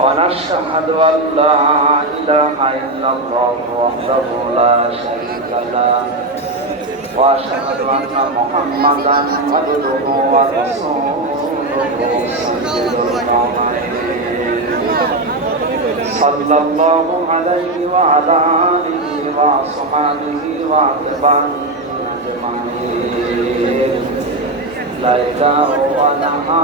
ونشهد أن لا إله إلا الله وحده لا شريك له وأشهد أن محمدا عبده ورسوله الله عليه صلى الله عليه وعلى آله وأصحابه وأتباعه أجمعين. ليلا ونهارا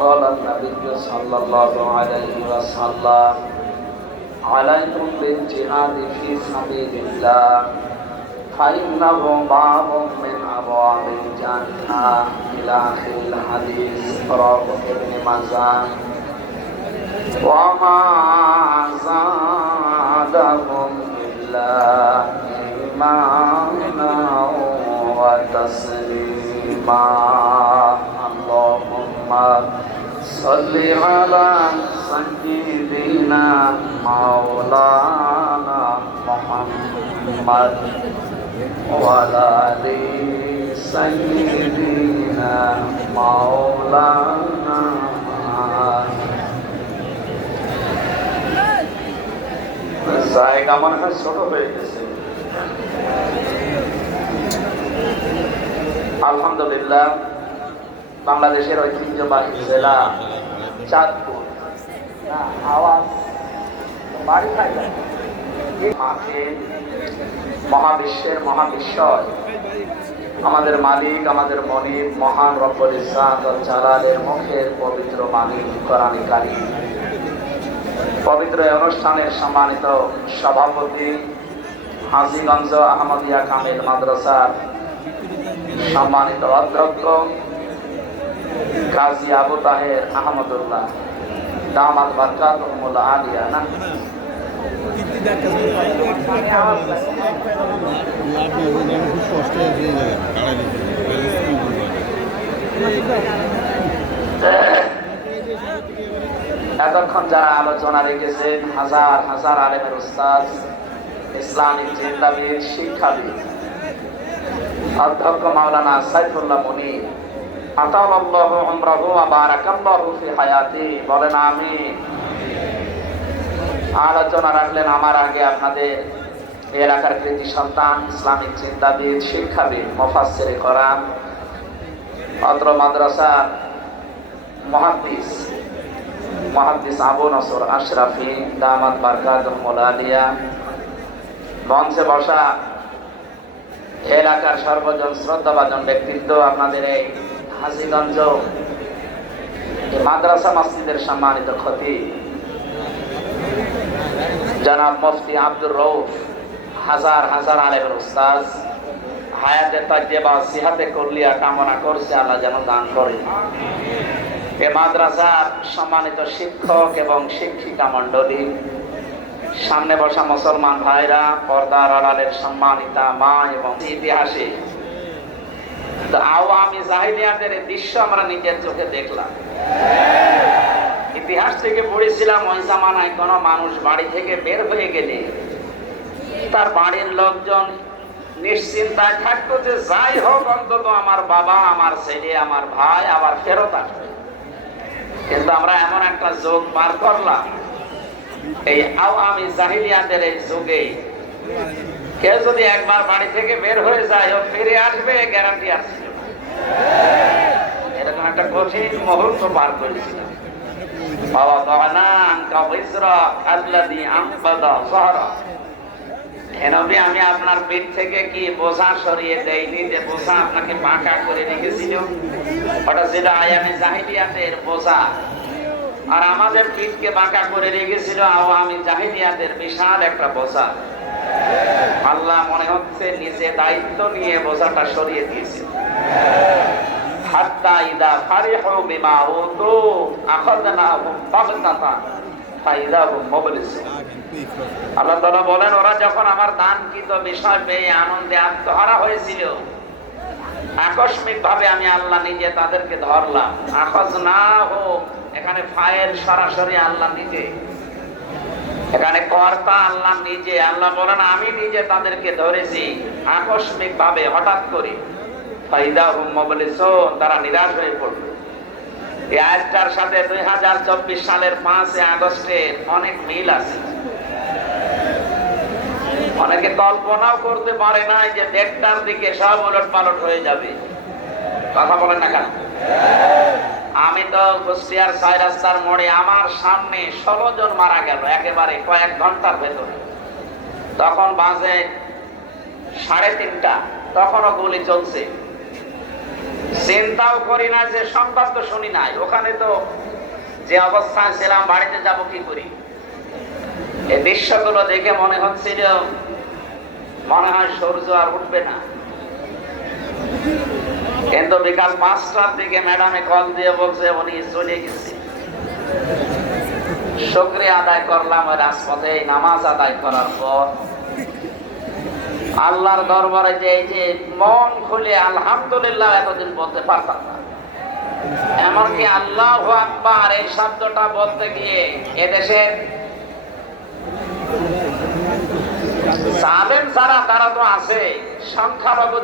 قال قال النبي صلى الله عليه وسلم عليكم بالجهاد في سبيل الله فإنه باب من أبواب الجنة إلى آخر الحديث رواه ابن ماجه وما زادهم إلا إيمانا وتسليما اللهم صل على سيدنا مولانا محمد وعلى آل سيدنا مولانا জায়গা মনে হয় ছোট হয়ে গেছে আলহামদুলিল্লাহ বাংলাদেশের ঐতিহ্যবাহী জেলা চাঁদপুর। মহাবিশ্বের মহাবিশ্বয়। আমাদের মালিক, আমাদের মনির মহান রব্বুল ইসলাম জালালের মুখের পবিত্র কারীম। পবিত্র অনুষ্ঠানের সম্মানিত সভাপতি হাজিগঞ্জ আহমদিয়া কামিল মাদ্রাসার সম্মানিত অধ্যক্ষ কাজী আবু তাহের আহমদুল্লাহ। দামাত বারকাতুল্লাহ আলিয়া, না? এতক্ষণ যারা আলোচনা রেখেছেন, হাজার হাজার আলেমের উস্তাদ ইসলামিক চিন্তাবিদ শিক্ষাবিদ, অধ্যক্ষ মাওলানা সাইফুল্লাহ মুনি আতাল্লাহু হায়াতি। বলেন আমি আলোচনা রাখলেন আমার আগে আপনাদের এলাকার কৃতি সন্তান, ইসলামিক চিন্তাবিদ, শিক্ষাবিদ, মুফাসসিরে কোরআন, অত্র মাদ্রাসার মহাদ্দিস মহাদ্দিস আবু নসর আশরাফি, দামাত বারকাত মোলালিয়া। মঞ্চে বসা এলাকার সর্বজন শ্রদ্ধাভাজন ব্যক্তিত্ব আপনাদের এই হাসিগঞ্জ এই মাদ্রাসা মসজিদের সম্মানিত ক্ষতি জনাব মুফতি আব্দুর রৌফ হাজার হাজার আলেমের উস্তাজ হায়াতে তাজ্জেবা সিহাতে করলিয়া কামনা করছে, আল্লাহ যেন দান করে। এ মাদ্রাসার সম্মানিত শিক্ষক এবং শিক্ষিকা মণ্ডলী, সামনে বসা মুসলমান ভাইরা, পর্দার আড়ালের সম্মানিতা মা এবং ইতিহাসে তো আওয়ামী জাহিলিয়াতের দৃশ্য আমরা নিজের চোখে দেখলাম। ইতিহাস থেকে পড়েছিলাম, ওই জামানায় কোনো মানুষ বাড়ি থেকে বের হয়ে গেলে তার বাড়ির লোকজন নিশ্চিন্তায় থাকতো যে, যাই হোক, অন্তত আমার বাবা, আমার ছেলে, আমার ভাই আবার ফেরত আসবে। কিন্তু আমরা এমন একটা যোগ পার করলাম। এই আওয়ামী জাহিলিয়াতের এই যুগে কেউ যদি একবার বাড়ি থেকে বের হয়ে যায়, ও ফিরে আসবে, গ্যারান্টি আছে। এরকম একটা কঠিন মুহূর্ত পার হেনবি আমি আপনার পেট থেকে কি বোঝা সরিয়ে দেয়নি যে বোঝা আপনাকে বাঁকা করে রেখেছিল? ওটা ছিল আয়ামে জাহিলিয়াতের বোঝা। আর আমাদের পিঠকে বাঁকা করে রেখেছিল আওয়ামী জাহিলিয়াতের বিশাল একটা বোঝা। আল্লাহ মনে হচ্ছে নিজে দায়িত্ব নিয়ে বোঝাটা সরিয়ে দিয়েছে। হাত আকস্মিক ভাবে আমি আল্লাহ নিজে তাদেরকে ধরলাম। আখজ না হোক এখানে ফাইল সরাসরি আল্লাহ নিজে। এখানে কর্তা আল্লাহ নিজে। আল্লাহ বলেন, আমি নিজে তাদেরকে ধরেছি আকস্মিক ভাবে হঠাৎ করে। তারা নিরাশ হয়ে পড়ল এই সাথে দুই হাজার চব্বিশ সালের পাঁচই আগস্টের অনেক মিল আছে। অনেকে কল্পনাও করতে পারে যে দেড়টার দিকে সব পালট হয়ে যাবে। কথা বলেন না কেন? আমি তো কুষ্টিয়ার ছয় রাস্তার মোড়ে আমার সামনে ষোলো জন মারা গেল, একেবারে কয়েক ঘণ্টার ভেতরে। তখন বাজে সাড়ে তিনটা, তখনও গুলি চলছে। চিন্তাও করি না যে, সংবাদ তো শুনি নাই। ওখানে তো যে অবস্থায় ছিলাম, বাড়িতে যাব কি করি? এই দৃশ্যগুলো দেখে মনে হচ্ছিল মনে হয় সূর্য আর উঠবে না। কিন্তু বিকাল পাঁচটার দিকে ম্যাডামে কল দিয়ে বলছে, উনি চলে গেছে। শুক্রিয়া আদায় করলাম ওই রাজপথে। নামাজ আদায় করার পর আল্লাহর দরবারে যে এই যে মন খুলে আলহামদুলিল্লাহ এতদিন বলতে পারতাম না। এমনকি আল্লাহ আকবার এই শব্দটা বলতে গিয়ে এদেশের যারা, তারা তো আছে।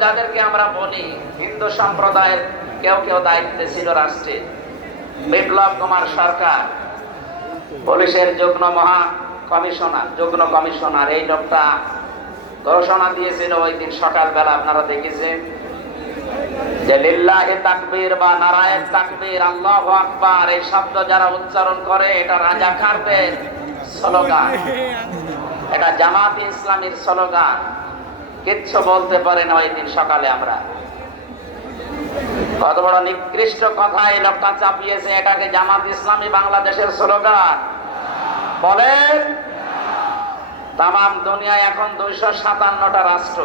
যাদেরকে আমরা বলি, হিন্দু সম্প্রদায়ের কেউ কেউ দায়িত্বে ছিল রাষ্ট্রে। বিপ্লব কুমার সরকার, পুলিশের যুগ্ম মহা কমিশনার, যুগ্ম কমিশনার, এই লোকটা ঘোষণা দিয়েছিল ওই দিন সকালবেলা, আপনারা দেখেছেন? যে লিল্লাহে বা নারায়ণ আল্লাহু আকবার, এই শব্দ যারা উচ্চারণ করে, এটা রাজাকারদের স্লোগান। এটা জামাত ইসলামীর স্লোগান। কিচ্ছু বলতে পারে না ওই দিন সকালে আমরা। কত বড় নিকৃষ্ট কথা এই লোকটা চাপিয়েছে, এটাকে জামাত ইসলামী বাংলাদেশের স্লোগান। বলেন তাম দুনিয়ায় এখন দুইশো সাতান্নটা রাষ্ট্র।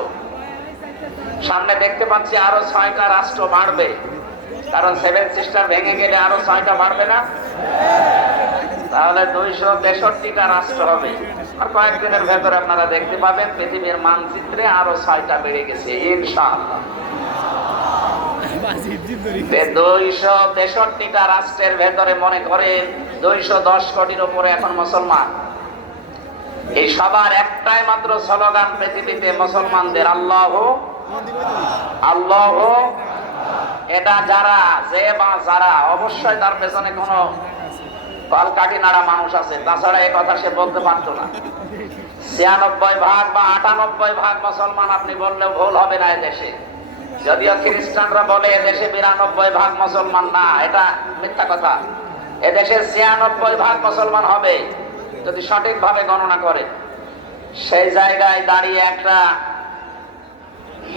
সামনে দেখতে পাচ্ছি আরও ছয়টা রাষ্ট্র বাড়বে। কারণ সেভেন সিস্টার ভেঙে গেলে আরও ছয়টা বাড়বে না? তাহলে দুইশো তেষট্টিটা রাষ্ট্র হবে। আর কয়েকদিনের ভেতরে আপনারা দেখতে পাবেন পৃথিবীর মানচিত্রে আরও ছয়টা বেড়ে গেছে ইনশাআল্লাহ। দুইশো তেষট্টিটা রাষ্ট্রের ভেতরে মনে করে দুইশো দশ কোটির উপরে এখন মুসলমান। এই সবার একটাই মাত্র স্লোগান পৃথিবীতে মুসলমানদের, আল্লাহ আল্লাহ, এটা যারা, যে বা যারা, অবশ্যই তার পেছনে কোনো কলকাঠি নাড়া মানুষ আছে। তাছাড়া এই কথা সে বলতে পারতো না। ছিয়ানব্বই ভাগ বা আটানব্বই ভাগ মুসলমান আপনি বললেও ভুল হবে না দেশে যদিও খ্রিস্টানরা বলে এদেশে বিরানব্বই ভাগ মুসলমান না, এটা মিথ্যা কথা। এদেশে ছিয়ানব্বই ভাগ মুসলমান হবে। যদি সঠিকভাবে গণনা করে, সেই জায়গায় দাঁড়িয়ে একটা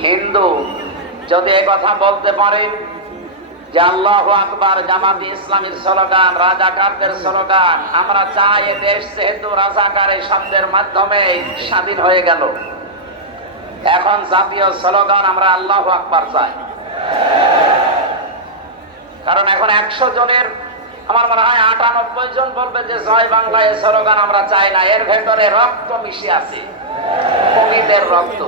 হিন্দু যদি কথা বলতে পারে যে আল্লাহ আকবার, জামাতি ইসলামীর স্লোগান, রাজাকারদের স্লোগান, আমরা চাই এ দেশ যেহেতু রাজাকার, এই শব্দের মাধ্যমে স্বাধীন হয়ে গেল। এখন জাতীয় স্লোগান আমরা আল্লাহ আকবার চাই। কারণ এখন একশো জনের আমার মনে হয় আটানব্বই জন বলবে যে জয় বাংলা এ আমরা চাই না। এর ভেতরে রক্ত মিশে আছে। কবিদের রক্ত।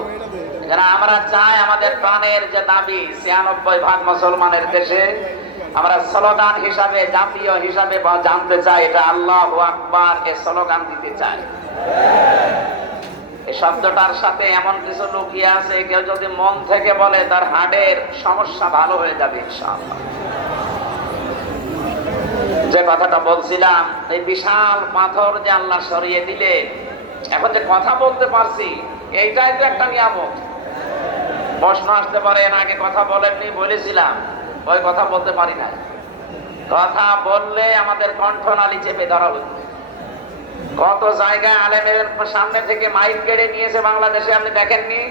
আমরা চাই আমাদের প্রাণের যে দাবি, ছিয়ানব্বই ভাগ মুসলমানের দেশে আমরা স্লোগান হিসাবে, জাতীয় হিসাবে জানতে চাই, এটা আল্লাহ আকবার এ স্লোগান দিতে চাই। এই শব্দটার সাথে এমন কিছু লুকিয়ে আছে, কেউ যদি মন থেকে বলে তার হার্টের সমস্যা ভালো হয়ে যাবে ইনশাআল্লাহ। যে কথাটা বলছিলাম, এই বিশাল পাথর যে আল্লাহ সরিয়ে দিলে, এখন যে কথা বলতে পারছি, এইটাই তো একটা নিয়ামত। প্রশ্ন আসতে পারে, এর আগে কথা বলেননি, বলেছিলাম, ওই কথা বলতে পারি না কথা বললে আমাদের কণ্ঠনালী চেপে ধরা হতো কত জায়গায় আলেমের সামনে থেকে মাইক কেড়ে নিয়েছে বাংলাদেশে, আপনি দেখেননি?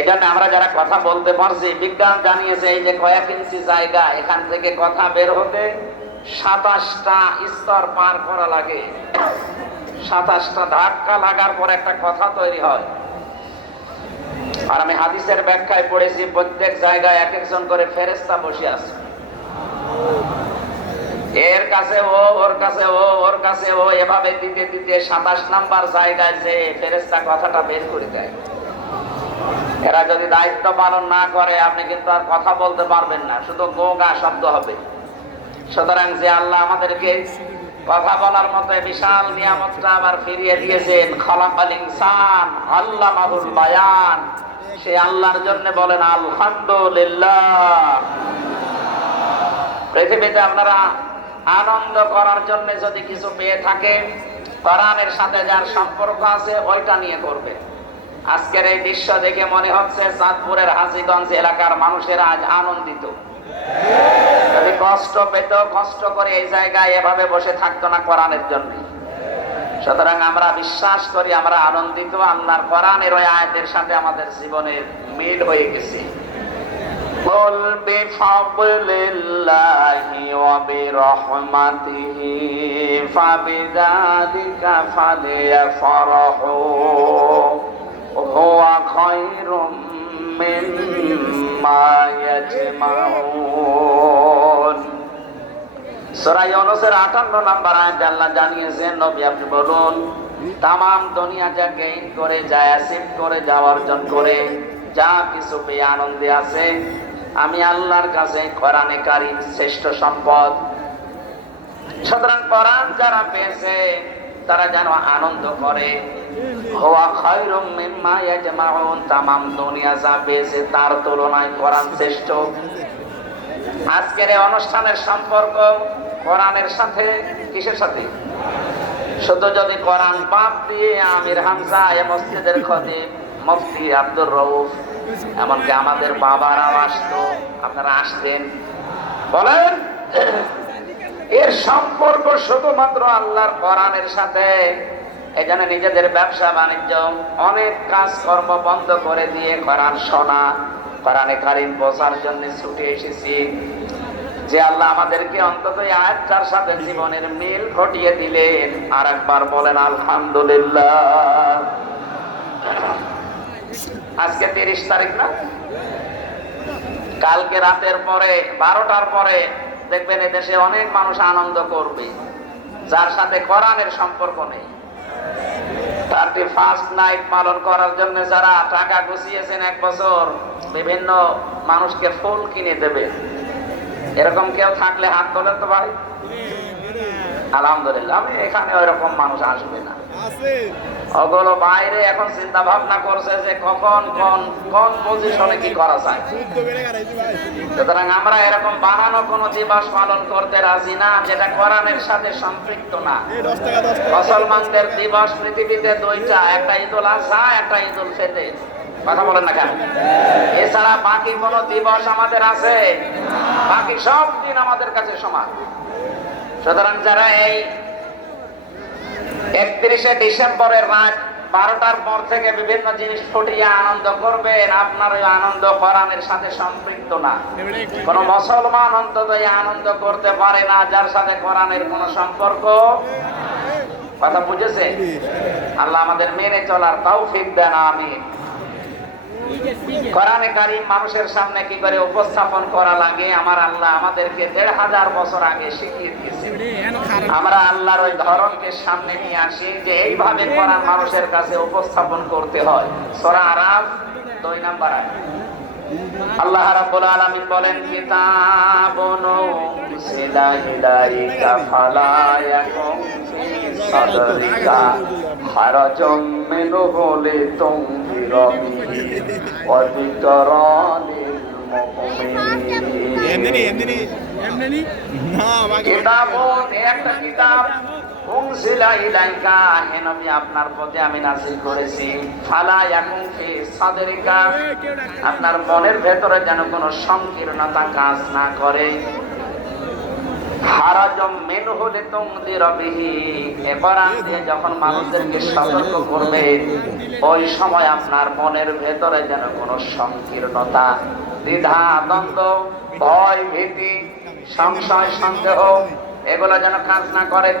জন্য আমরা যারা কথা বলতে পারছি, বিজ্ঞান জানিয়েছে এই যে কয়েক ইঞ্চি জায়গা, এখান থেকে কথা বের হতে সাতাশটা স্তর পার করা লাগে। সাতাশটা ধাক্কা লাগার পর একটা কথা তৈরি হয়। আর আমি হাদিসের ব্যাখ্যায় পড়েছি, প্রত্যেক জায়গায় এক একজন করে ফেরেস্তা বসে আছে। এর কাছে ও, ওর কাছে ও, ওর কাছে ও, এভাবে দিতে দিতে সাতাশ নাম্বার জায়গায় যে ফেরেস্তা কথাটা বের করে দেয়। এরা যদি দায়িত্ব পালন না করে, আপনি কিন্তু আর কথা বলতে পারবেন না। শুধু গো গা শব্দ হবে। সুতরাং যে আল্লাহ আমাদেরকে কথা বলার মতো বিশাল নিয়ামতটা আবার ফিরিয়ে দিয়েছেন, খলাকাল ইনসান আল্লাহ মাহুল বায়ান। সে আল্লাহর জন্য বলেন, আলহামদুলিল্লাহ। পৃথিবীতে আপনারা আনন্দ করার জন্য যদি কিছু পেয়ে থাকেন, কোরআনের সাথে যার সম্পর্ক আছে, ওইটা নিয়ে করবে আজকের এই দৃশ্য দেখে মনে হচ্ছে চাঁদপুরের হাজিগঞ্জ এলাকার মানুষেরা আজ আনন্দিত যদি কষ্ট পেত কষ্ট করে এই জায়গায় এভাবে বসে থাকতো না কোরআনের জন্য সুতরাং আমরা বিশ্বাস করি আমরা আনন্দিত আল্লাহর কোরআনের ওই আয়াতের সাথে আমাদের জীবনের মিল হয়ে গেছে قل بفضل الله وبرحمته فبذلك فليفرحوا সূরা ইউনূসের 58 নম্বর আয়াতে আল্লাহ জানিয়েছেন বলুন দুনিয়া করে যা অ্যাসিভ করে অর্জন করে, যা কিছু পেয়ে আনন্দে আছে। আমি আল্লাহর কাছে কোরআনে কারিম শ্রেষ্ঠ সম্পদ। সুতরাং কোরআন যারা পেয়েছে, তারা যেন আনন্দ করে। হওয়া তামাম পেয়েছে, তার তুলনায় কোরআন শ্রেষ্ঠ। আজকের অনুষ্ঠানের সম্পর্ক কোরআনের সাথে, কিসের সাথে? শুধু যদি কোরআন বাদ দিয়ে আমির হামজা এ মসজিদের খতিব মুফতি আব্দুর রউফ, এমনকি আমাদের বাবারাও আসতো। আপনারা আসতেন বলেন, এর সম্পর্ক শুধুমাত্র আল্লাহর কোরআনের সাথে। এখানে নিজেদের ব্যবসা বাণিজ্য, অনেক কাজকর্ম বন্ধ করে দিয়ে কোরআন শোনা, কোরআনে কারিম বোঝার জন্য ছুটে এসেছি। যে আল্লাহ আমাদেরকে অন্তত আয়াতটার সাথে জীবনের মিল ঘটিয়ে দিলেন। আর একবার বলেন, আলহামদুলিল্লাহ। আজকে তিরিশ তারিখ না? কালকে রাতের পরে, বারোটার পরে, দেখবেন দেশে অনেক মানুষ আনন্দ করবে। যার সাথে কোরআনের সম্পর্ক নেই। থার্টি ফার্স্ট নাইট পালন করার জন্য যারা টাকা গুছিয়েছেন এক বছর, বিভিন্ন মানুষকে ফুল কিনে দেবে। এরকম কেউ থাকলে হাত তোলেন তো ভাই? আলহামদুলিল্লাহ, আমি এখানে ওইরকম মানুষ আসবে না। ওগুলো বাইরে এখন চিন্তা ভাবনা করছে যে কখন, কোন কোন পজিশনে কি করা যায়। সুতরাং আমরা এরকম বানানো কোনো দিবস পালন করতে রাজি না, যেটা কোরআনের সাথে সম্পৃক্ত না। মুসলমানদের দিবস পৃথিবীতে দুইটা, একটা ঈদুল আজহা একটা ঈদুল ফিতর। কথা বলেন না কেন? এছাড়া বাকি কোন দিবস আমাদের আছে। বাকি সব দিন আমাদের কাছে সমান। সুতরাং যারা এই একত্রিশে ডিসেম্বরের রাত বারোটার পর থেকে বিভিন্ন জিনিস ফুটিয়ে আনন্দ করবেন, আপনার ওই আনন্দ কোরআনের সাথে সম্পৃক্ত না। কোন মুসলমান অন্তত এই আনন্দ করতে পারে না, যার সাথে কোরআনের কোনো সম্পর্ক। কথা বুঝেছে আল্লাহ আমাদের মেনে চলার তাও তৌফিক দেন আমি কোরআনে কারিম মানুষের সামনে কি করে উপস্থাপন করা লাগে, আমার আল্লাহ আমাদেরকে দেড় হাজার বছর আগে শিখিয়ে দিয়েছে। আমরা আল্লাহর ওই ধরনকে সামনে নিয়ে আসি যে এইভাবে কোরআন মানুষের কাছে উপস্থাপন করতে হয়। সূরা আরাফ, দুই নাম্বার আগে আল্লাহ রাব্বুল আলামিন বলেন, কিতাবুন উনসিলা ইলাইকা ফালা ইয়াকুম ফি সাদরিকা হারাজাম মিনহু লিতুনযিরা আপনার প্রতি আমি নাযিল করেছি ফালা ফি সাদরিকা আপনার মনের ভেতরে যেন কোনো সংকীর্ণতা কাজ না করে। হারাজম যখন মানুষদেরকে সতর্ক করবে, ওই সময় আপনার মনের ভেতরে যেন কোনো সংকীর্ণতা, দ্বিধা আতঙ্ক ভয়, ভীতি, সংশয়, সন্দেহ, এগুলো যেন কাজ না করে।